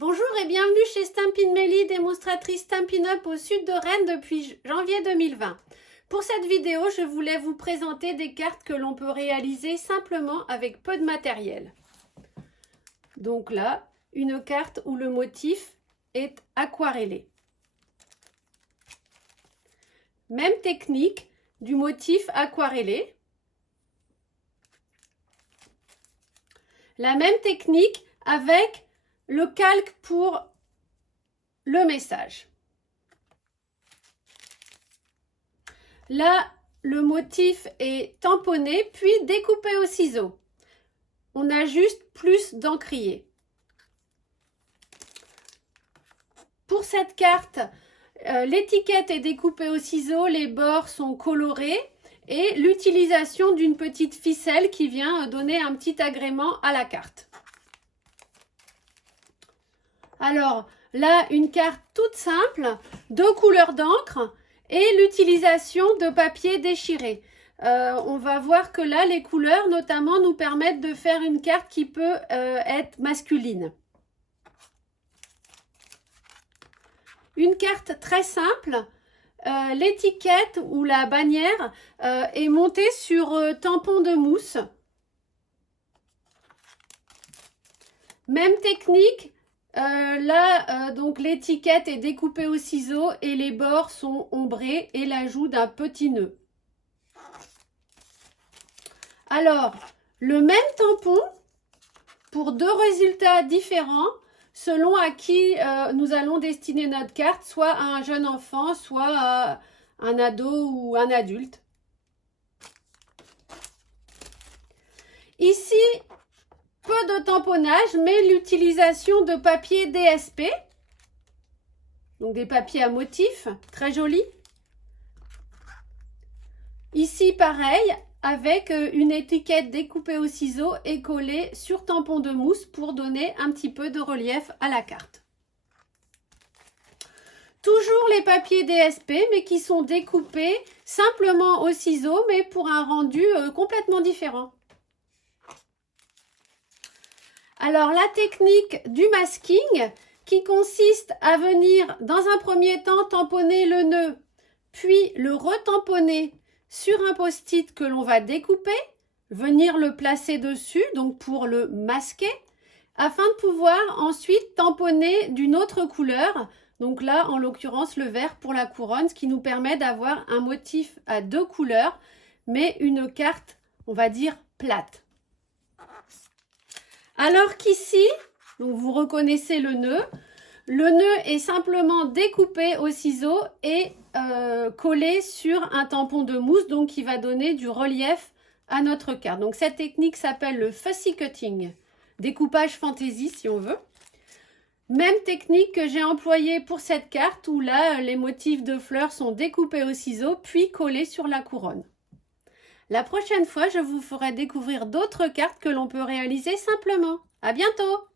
Bonjour et bienvenue chez Stampin' Mélie, démonstratrice Stampin' Up au sud de Rennes depuis janvier 2020. Pour cette vidéo, je voulais vous présenter des cartes que l'on peut réaliser simplement avec peu de matériel. Donc là, une carte où le motif est aquarellé. Même technique du motif aquarellé. La même technique avec le calque pour le message. Là, le motif est tamponné puis découpé au ciseau. On a juste plus d'encrier. Pour cette carte, l'étiquette est découpée au ciseau, les bords sont colorés et l'utilisation d'une petite ficelle qui vient donner un petit agrément à la carte. Alors là, une carte toute simple, 2 couleurs d'encre et l'utilisation de papier déchiré. On va voir que là, les couleurs notamment nous permettent de faire une carte qui peut être masculine. Une carte très simple, l'étiquette ou la bannière est montée sur tampon de mousse. Même technique. Donc l'étiquette est découpée au ciseau et les bords sont ombrés et l'ajout d'un petit nœud. Alors, le même tampon pour 2 résultats différents selon à qui nous allons destiner notre carte, soit à un jeune enfant, soit à un ado ou un adulte. Ici, peu de tamponnage, mais l'utilisation de papier DSP, donc des papiers à motifs, très jolis. Ici, pareil, avec une étiquette découpée au ciseau et collée sur tampon de mousse pour donner un petit peu de relief à la carte. Toujours les papiers DSP, mais qui sont découpés simplement au ciseau, mais pour un rendu complètement différent. Alors, la technique du masking qui consiste à venir dans un premier temps tamponner le nœud, puis le retamponner sur un post-it que l'on va découper, venir le placer dessus, donc pour le masquer, afin de pouvoir ensuite tamponner d'une autre couleur, donc là en l'occurrence le vert pour la couronne, ce qui nous permet d'avoir un motif à 2 couleurs, mais une carte, on va dire, plate. Alors qu'ici, vous reconnaissez le nœud est simplement découpé au ciseau et collé sur un tampon de mousse, donc qui va donner du relief à notre carte. Donc cette technique s'appelle le fussy cutting, découpage fantaisie si on veut. Même technique que j'ai employée pour cette carte où là les motifs de fleurs sont découpés au ciseau puis collés sur la couronne. La prochaine fois, je vous ferai découvrir d'autres cartes que l'on peut réaliser simplement. À bientôt!